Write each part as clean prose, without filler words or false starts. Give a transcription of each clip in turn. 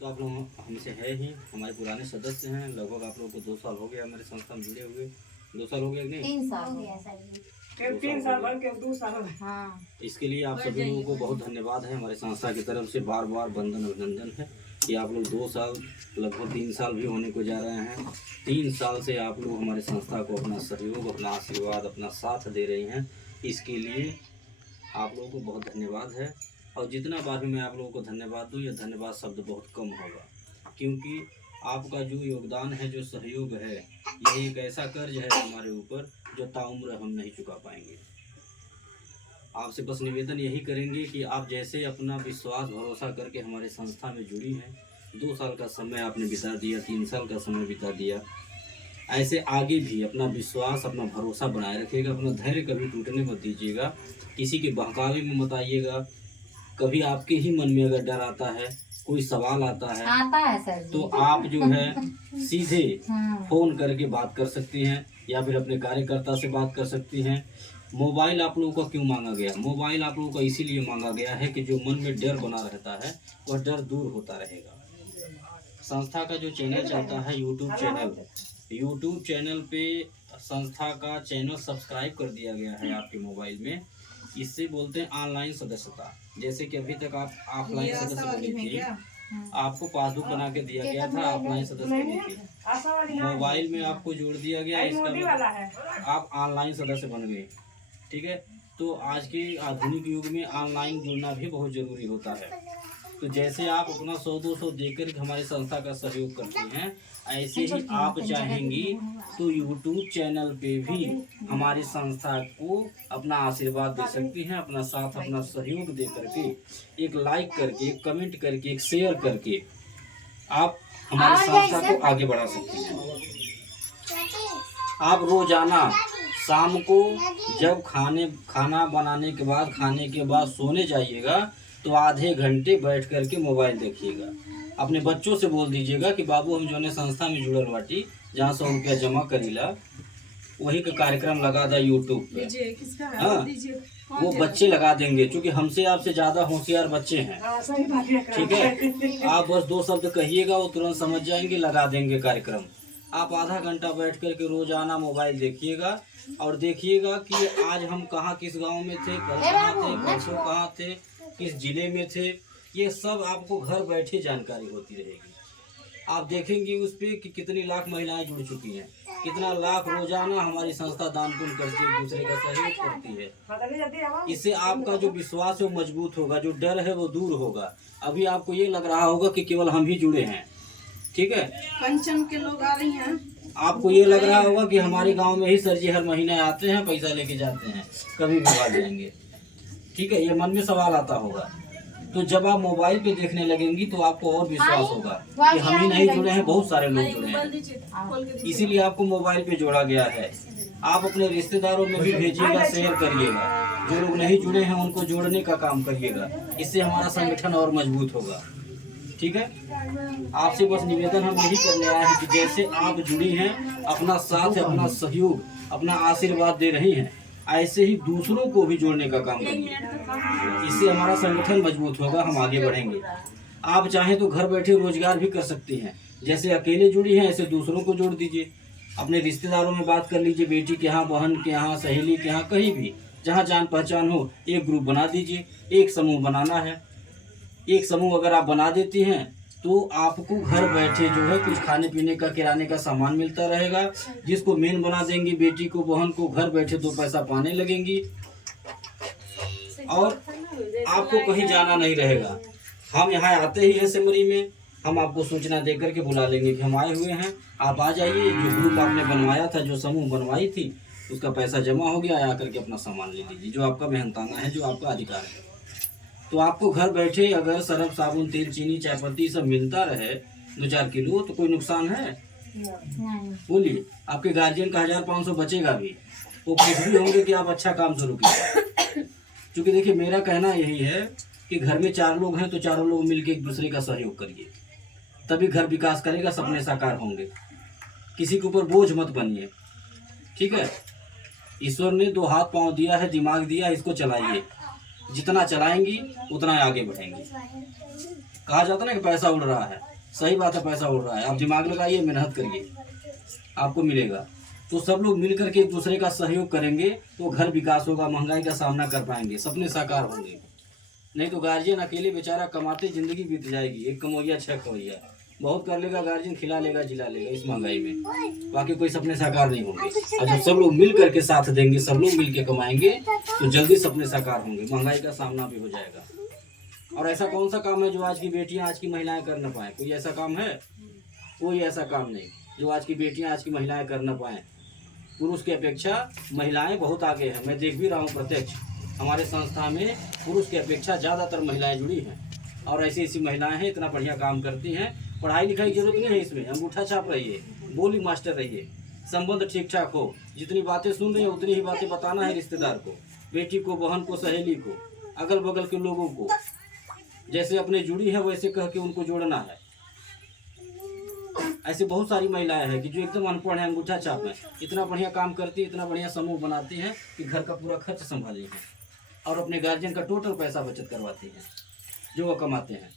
तो आप लोग हमसे है ही, हमारे पुराने सदस्य हैं। लगभग आप लोगों को 2 साल हो गया हमारे संस्था में जुड़े हुए। 2 साल हो गया कि नहीं? 3 साल हो गया सर। 3 साल भर के 2 साल में। हाँ, इसके लिए आप सभी लोगों को बहुत धन्यवाद है। हमारे संस्था की तरफ से बार बार वंदन अभिनंदन है कि आप लोग 2 साल, लगभग 3 साल भी होने को जा रहे हैं। 3 साल से आप लोग हमारे संस्था को अपना सहयोग, अपना आशीर्वाद, अपना साथ दे रहे हैं। इसके लिए आप लोगों को बहुत धन्यवाद है। और जितना बार भी मैं आप लोगों को धन्यवाद दूँ, यह धन्यवाद शब्द बहुत कम होगा, क्योंकि आपका जो योगदान है, जो सहयोग है, यह एक ऐसा कर्ज है हमारे ऊपर जो ताउम्र हम नहीं चुका पाएंगे। आपसे बस निवेदन यही करेंगे कि आप जैसे अपना विश्वास भरोसा करके हमारे संस्था में जुड़ी हैं, 2 साल का समय आपने बिता दिया, 3 साल का समय बिता दिया, ऐसे आगे भी अपना विश्वास, अपना भरोसा बनाए रखिएगा। अपना धैर्य कभी टूटने मत दीजिएगा, किसी के बहकावे में मत आइएगा। कभी आपके ही मन में अगर डर आता है, कोई सवाल आता है सर जी। तो आप जो है सीधे फ़ोन करके बात कर सकती हैं, या फिर अपने कार्यकर्ता से बात कर सकती हैं। मोबाइल आप लोगों को क्यों मांगा गया? मोबाइल आप लोगों को इसीलिए मांगा गया है कि जो मन में डर बना रहता है, वह डर दूर होता रहेगा। संस्था का जो चैनल चलता है यूट्यूब चैनल पे संस्था का चैनल सब्सक्राइब कर दिया गया है आपके मोबाइल में। इससे बोलते हैं ऑनलाइन सदस्यता। जैसे कि अभी तक आप ऑफलाइन सदस्य बनी थी, आपको पासबुक बना के दिया गया था, ऑफलाइन सदस्य बनी थी, मोबाइल में आपको जोड़ दिया गया, इसका मतलब आप ऑनलाइन सदस्य बन गए। ठीक है, तो आज के आधुनिक युग में ऑनलाइन जुड़ना भी बहुत ज़रूरी होता है। तो जैसे आप अपना 100-200 देकर हमारी संस्था का सहयोग करते हैं, ऐसे ही आप चाहेंगी तो यूट्यूब चैनल पे भी हमारी संस्था को अपना आशीर्वाद दे सकती हैं, अपना साथ, अपना सहयोग दे करके, एक लाइक करके, एक कमेंट करके, एक शेयर करके आप हमारी संस्था को आगे बढ़ा सकती हैं। आप रोजाना शाम को जब खाना बनाने के बाद, खाने के बाद सोने जाइएगा तो आधे घंटे बैठ करके मोबाइल देखिएगा। अपने बच्चों से बोल दीजिएगा कि बाबू हम जो है संस्था में जुड़ल बाटी, जहाँ 100 रुपया जमा करीला, वही का कार्यक्रम लगा दा यूट्यूब पे। हाँ, वो बच्चे लगा देंगे, क्योंकि हमसे आपसे ज़्यादा होशियार बच्चे हैं। ठीक है, आप बस 2 शब्द कहिएगा, वो तुरंत समझ जाएंगे, लगा देंगे कार्यक्रम। आप आधा घंटा बैठ करके रोजाना मोबाइल देखिएगा और देखिएगा कि आज हम कहाँ, किस गांव में थे, कल कहाँ थे, परसों कहाँ थे, किस जिले में थे। ये सब आपको घर बैठे जानकारी होती रहेगी। आप देखेंगे उस पर कि कितनी लाख महिलाएं जुड़ चुकी हैं, कितना लाख रोजाना हमारी संस्था दान पुण्य करती है, एक दूसरे का सहयोग करती है। इससे आपका जो विश्वास है वो मजबूत होगा, जो डर है वो दूर होगा। अभी आपको ये लग रहा होगा कि केवल हम ही जुड़े हैं, ठीक है, पंचम के लोग आ रही हैं, आपको ये लग रहा होगा कि हमारे गांव में ही सर जी हर महीने आते हैं, पैसा लेके जाते हैं, कभी भी भाग जाएंगे। ठीक है, ये मन में सवाल आता होगा। तो जब आप मोबाइल पे देखने लगेंगी तो आपको और विश्वास होगा कि हम ही नहीं जुड़े हैं, बहुत सारे लोग जुड़े हैं। इसीलिए आपको मोबाइल पे जोड़ा गया है। आप अपने रिश्तेदारों में भी भेजिएगा, शेयर करिएगा। जो लोग नहीं जुड़े हैं उनको जोड़ने का काम करिएगा, इससे हमारा संगठन और मजबूत होगा। ठीक है, आपसे बस निवेदन हम यही करने आए हैं कि जैसे आप जुड़ी हैं, अपना साथ, अपना सहयोग, अपना आशीर्वाद दे रही हैं, ऐसे ही दूसरों को भी जोड़ने का काम करिए। इससे हमारा संगठन मजबूत होगा, हम आगे बढ़ेंगे। आप चाहें तो घर बैठे रोजगार भी कर सकते हैं। जैसे अकेले जुड़ी हैं, ऐसे दूसरों को जोड़ दीजिए। अपने रिश्तेदारों में बात कर लीजिए, बेटी के यहाँ, बहन के यहाँ, सहेली के यहाँ, कहीं भी जहाँ जान पहचान हो, एक ग्रुप बना दीजिए। एक समूह बनाना है। एक समूह अगर आप बना देती हैं तो आपको घर बैठे जो है कुछ खाने पीने का, किराने का सामान मिलता रहेगा। जिसको मेन बना देंगी, बेटी को, बहन को, घर बैठे 2 पैसा पाने लगेंगी और आपको कहीं जाना नहीं रहेगा। हम यहाँ आते ही है सिमरी में, हम आपको सूचना दे करके बुला लेंगे कि हम आए हुए हैं, आप आ जाइए। जो ग्रुप आपने बनवाया था, जो समूह बनवाई थी, उसका पैसा जमा हो गया, आकर के अपना सामान ले लीजिए, जो आपका मेहनताना है, जो आपका अधिकार है। तो आपको घर बैठे अगर सरफ, साबुन, तेल, चीनी, चायपत्ती सब मिलता रहे 2-4 किलो, तो कोई नुकसान है? बोलिए। आपके गार्जियन का 1500 बचेगा भी, वो खुश भी होंगे कि आप अच्छा काम शुरू किया। क्योंकि देखिए, मेरा कहना यही है कि घर में 4 लोग हैं तो चारों लोग मिलकर एक दूसरे का सहयोग करिए, तभी घर विकास करेगा, सपने साकार होंगे। किसी के ऊपर बोझ मत बनिए। ठीक है, ईश्वर ने 2 हाथ पाँव दिया है, दिमाग दिया, इसको चलाइए। जितना चलाएंगी उतना आगे बढ़ेंगे। कहा जाता ना कि पैसा उड़ रहा है, सही बात है, पैसा उड़ रहा है। आप दिमाग लगाइए, मेहनत करिए, आपको मिलेगा। तो सब लोग मिल करके एक दूसरे का सहयोग करेंगे तो घर विकास होगा, महंगाई का सामना कर पाएंगे, सपने साकार होंगे। नहीं तो गार्जियन अकेले बेचारा कमाते जिंदगी बीत जाएगी, एक कमोइया छह खोइया, बहुत कर लेगा गार्जियन, खिला लेगा जिला लेगा इस महंगाई में, बाकी कोई सपने साकार नहीं होंगे। और जब सब लोग मिल करके साथ देंगे, सब लोग मिल के कमाएंगे तो जल्दी सपने साकार होंगे, महंगाई का सामना भी हो जाएगा। और ऐसा कौन सा काम है जो आज की बेटियां, आज की महिलाएं कर न पाए? कोई ऐसा काम है? कोई ऐसा काम नहीं जो आज की बेटियां, आज की महिलाएं कर न पाए। पुरुष की अपेक्षा महिलाएं बहुत आगे हैं, मैं देख भी रहा हूँ प्रत्यक्ष। हमारे संस्था में पुरुष की अपेक्षा ज़्यादातर महिलाएं जुड़ी हैं, और ऐसी ऐसी महिलाएं हैं, इतना बढ़िया काम करती हैं। पढ़ाई लिखाई की जरूरत नहीं है इसमें, अंगूठा छाप रहिए, बोली मास्टर रहिए, संबंध ठीक ठाक हो, जितनी बातें सुन रही है उतनी ही बातें बताना है रिश्तेदार को, बेटी को, बहन को, सहेली को, अगल बगल के लोगों को, जैसे अपने जुड़ी है वैसे कह के उनको जोड़ना है। ऐसे बहुत सारी महिलाएं हैं कि जो एकदम अनपढ़ हैं, अंगूठा छाप है, इतना बढ़िया काम करती है, इतना बढ़िया समूह बनाती हैं कि घर का पूरा खर्च संभाली है और अपने गार्जियन का टोटल पैसा बचत करवाती हैं जो वो कमाते हैं।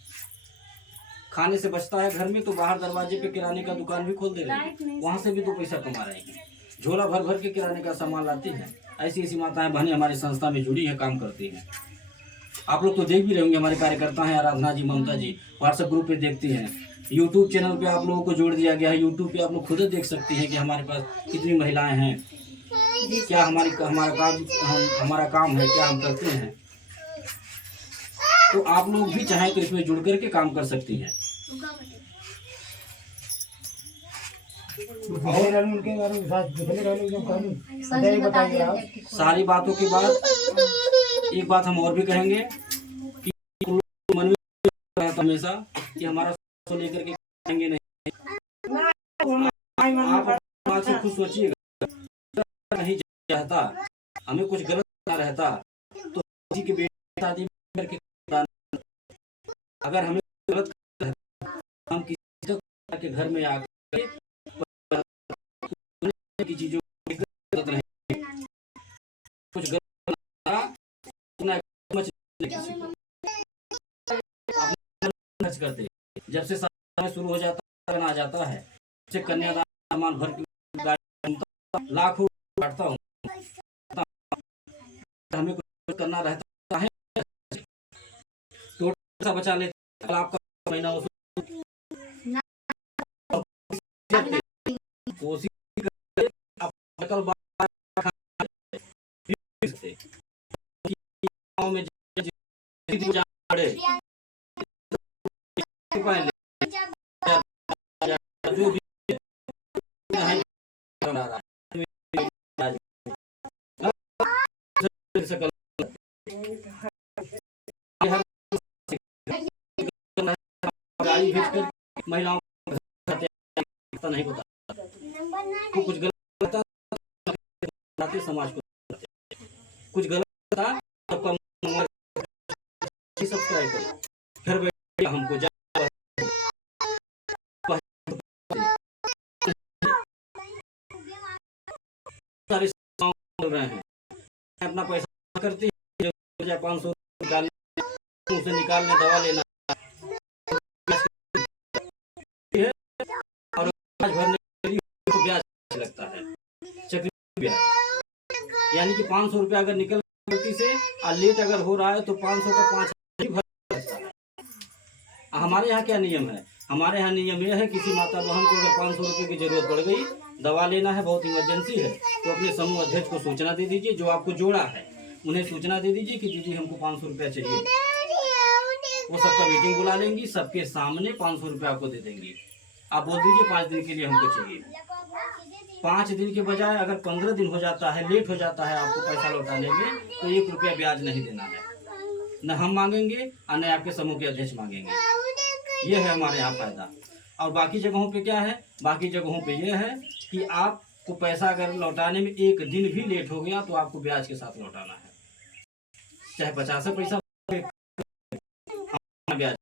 खाने से बचता है घर में तो बाहर दरवाजे पे किराने का दुकान भी खोल दे रही है, वहाँ से भी 2 पैसा कमा रही हैं, झोला भर भर के किराने का सामान लाती हैं। ऐसी ऐसी माताएं बहनें हमारी संस्था में जुड़ी हैं, काम करती हैं। आप लोग तो देख भी रहे होंगे, हमारे कार्यकर्ता हैं, आराधना जी, ममता जी, व्हाट्सएप ग्रुप पे देखती हैं, यूट्यूब चैनल पे आप लोगों को जोड़ दिया गया है। यूट्यूब पे आप लोग खुद देख सकती हैं कि हमारे पास कितनी महिलाएं हैं, क्या हमारा काम है, क्या हम करते हैं। तो आप लोग भी चाहें तो इसमें जुड़ करके काम कर सकती हैं। सारी बातों के बाद एक बात हम और भी कहेंगे कि मन में रहता हमेशा कि हमारा को लेकर के कहेंगे नहीं, आप दिमाग से खुद सोचिएगा, नहीं चाहता हमें कुछ गलत ना रहता तो किसी के बेटे शादी करके, अगर हमें गलत हम किसी के घर में आकर की चीजों कुछ गलत खर्च करते, जब से समय शुरू हो जाता है, आ जाता है, से कन्यादान सामान भर के लाखों काटता हूँ, हमें कुछ करना रहता है, तो पैसा बचा लेते आपका महीना कोशिश में जो भी महिलाओं को नहीं होता, तो कुछ गलत समाज को, कुछ गलत सबका सब्सक्राइब करो, घर बैठे हमको सारे बोल रहे हैं, अपना पैसा करती है 500 से निकालने दवा लेना और भरने के लिए तो ब्याज लगता है, चक्रवृद्धि ब्याज, यानी कि 500 रुपया अगर निकल गलती से और लेट अगर हो रहा है तो 500 का 5 भर सकता है। हमारे यहाँ क्या नियम है? हमारे यहाँ नियम यह है किसी माता बहन को अगर 500 रुपये की जरूरत पड़ गई, दवा लेना है, बहुत इमरजेंसी है, तो अपने समूह अध्यक्ष को सूचना दे दीजिए, जो आपको जोड़ा है उन्हें सूचना दे दीजिए कि दीदी हमको 500 रुपया चाहिए, वो सबका मीटिंग बुला लेंगी, सबके सामने 500 रुपया आपको दे देंगी। आप बोल दीजिए 5 दिन के लिए हमको चाहिए, 5 दिन के बजाय अगर 15 दिन हो जाता है, लेट हो जाता है आपको पैसा लौटाने में, तो 1 रुपया ब्याज नहीं देना है, न हम मांगेंगे और न आपके समूह के अध्यक्ष मांगेंगे। ये है हमारे यहाँ फायदा। और बाकी जगहों पे क्या है? बाकी जगहों पे ये है कि आपको पैसा अगर लौटाने में 1 दिन भी लेट हो गया तो आपको ब्याज के साथ लौटाना है, चाहे 50 पैसा ब्याज,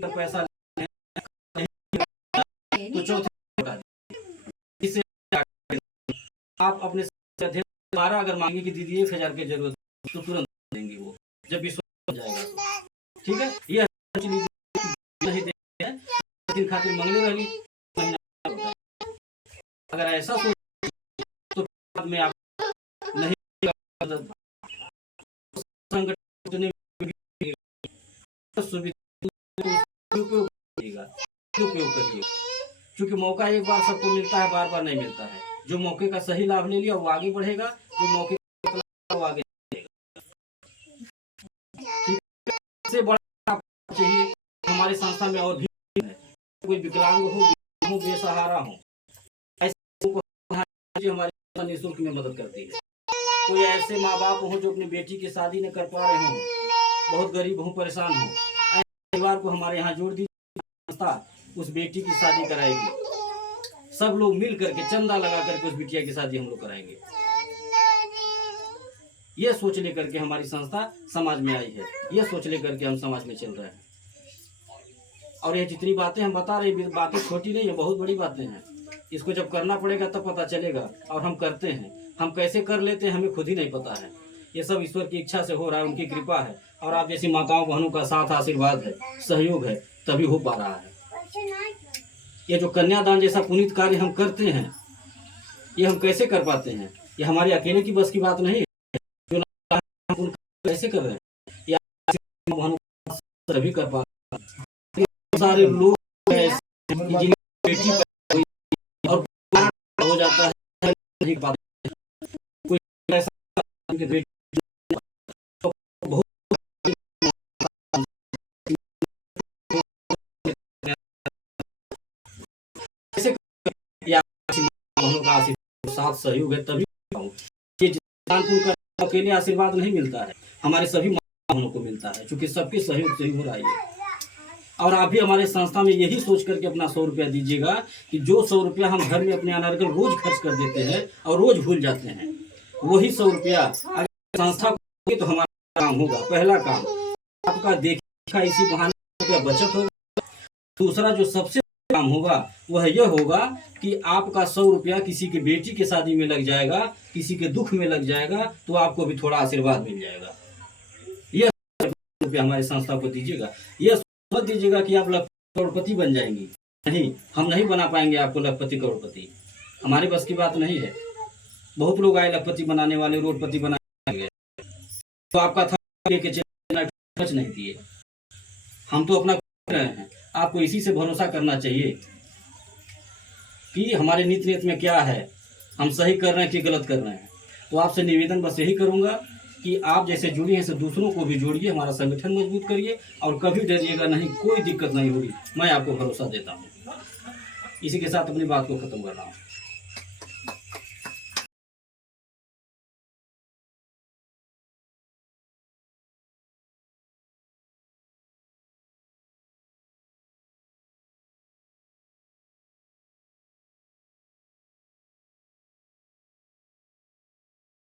पैसा तो चौथे इससे आप अपने 12 अगर मांगे कि दीदी 1000 की जरूरत है, तो तुरंत देंगी वो, जब विश्वास हो जाएगा। ठीक है, ये नहीं देते हैं लेकिन खातिर मंगले रही महीना होता है। अगर ऐसा सोच तो बाद में आप नहीं संगठन उपयोग करिए, क्योंकि मौका एक बार सबको मिलता है, बार बार नहीं मिलता है। जो मौके का सही लाभ ले लिया वो आगे बढ़ेगा, जो मौके का वो आगे बढ़ेगा। इससे बड़ा चाहिए हमारी संस्था में और भी है, कोई विकलांग हो, बेसहारा हो, ऐसे जो हमारी संस्था निःशुल्क में मदद करती है। कोई ऐसे माँ बाप हो जो अपनी बेटी की शादी नहीं कर पा रहे हो, बहुत गरीब हो, परेशान हो, परिवार को हमारे यहाँ जोड़ दीजिए, संस्था उस बेटी की शादी कराएगी। सब लोग मिल करके चंदा लगा करके उस बिटिया की शादी हम लोग कराएंगे। ये सोच लेकर के हमारी संस्था समाज में आई है, ये सोच लेकर के हम समाज में चल रहे हैं। और ये जितनी बातें हम बता रहे हैं, बातें छोटी नहीं है, बहुत बड़ी बातें हैं। इसको जब करना पड़ेगा तब पता चलेगा, और हम करते हैं। हम कैसे कर लेते हैं हमें खुद ही नहीं पता है। ये सब ईश्वर की इच्छा से हो रहा है, उनकी कृपा है, और आप जैसी माताओं बहनों का साथ आशीर्वाद है, सहयोग है, तभी हो पा रहा है। ये जो कन्यादान जैसा पुनीत कार्य हम करते हैं, ये हम कैसे कर पाते हैं? ये हमारे अकेले की बस की बात नहीं है। जो हम कैसे कर रहे हैं, या सभी कर पाते हैं। सारे लोग बेटी और हो जाता है, नहीं पाते। कोई ऐसा साथ सहयोग है, तभी ये अकेले आशीर्वाद नहीं मिलता है, हमारे सभी माताओं को मिलता है, क्योंकि सबके सहयोग से हो रहा है। और आप भी हमारे संस्था में यही सोच करके अपना 100 रुपया दीजिएगा कि जो 100 रुपया हम घर में अपने अनर्गल रोज खर्च कर देते हैं और रोज भूल जाते हैं, वही 100 रुपया अगर संस्था को तो हमारा काम होगा। पहला काम आपका देखा इसी बहाने बचत होगा। दूसरा जो सबसे काम होगा वह यह होगा कि आपका 100 रुपया किसी की बेटी की शादी में लग जाएगा, किसी के दुख में लग जाएगा, तो आपको भी थोड़ा आशीर्वाद मिल जाएगा। यह रुपया हमारी संस्था को दीजिएगा। यह मत दीजिएगा कि आप करोड़पति बन जाएंगी, नहीं, हम नहीं बना पाएंगे आपको लखपति करोड़पति, हमारे बस की बात नहीं है। बहुत लोग आए लखपति बनाने वाले, रोडपति बनाने गए, तो आपका था लेके टच नहीं दिए। हम तो अपना कर रहे हैं, आपको इसी से भरोसा करना चाहिए कि हमारे नीति नीति में क्या है, हम सही कर रहे हैं कि गलत कर रहे हैं। तो आपसे निवेदन बस यही करूंगा कि आप जैसे जुड़ी हैं, ऐसे दूसरों को भी जोड़िए, हमारा संगठन मजबूत करिए, और कभी डरिएगा नहीं, कोई दिक्कत नहीं होगी, मैं आपको भरोसा देता हूँ। इसी के साथ अपनी बात को खत्म कर रहा हूँ।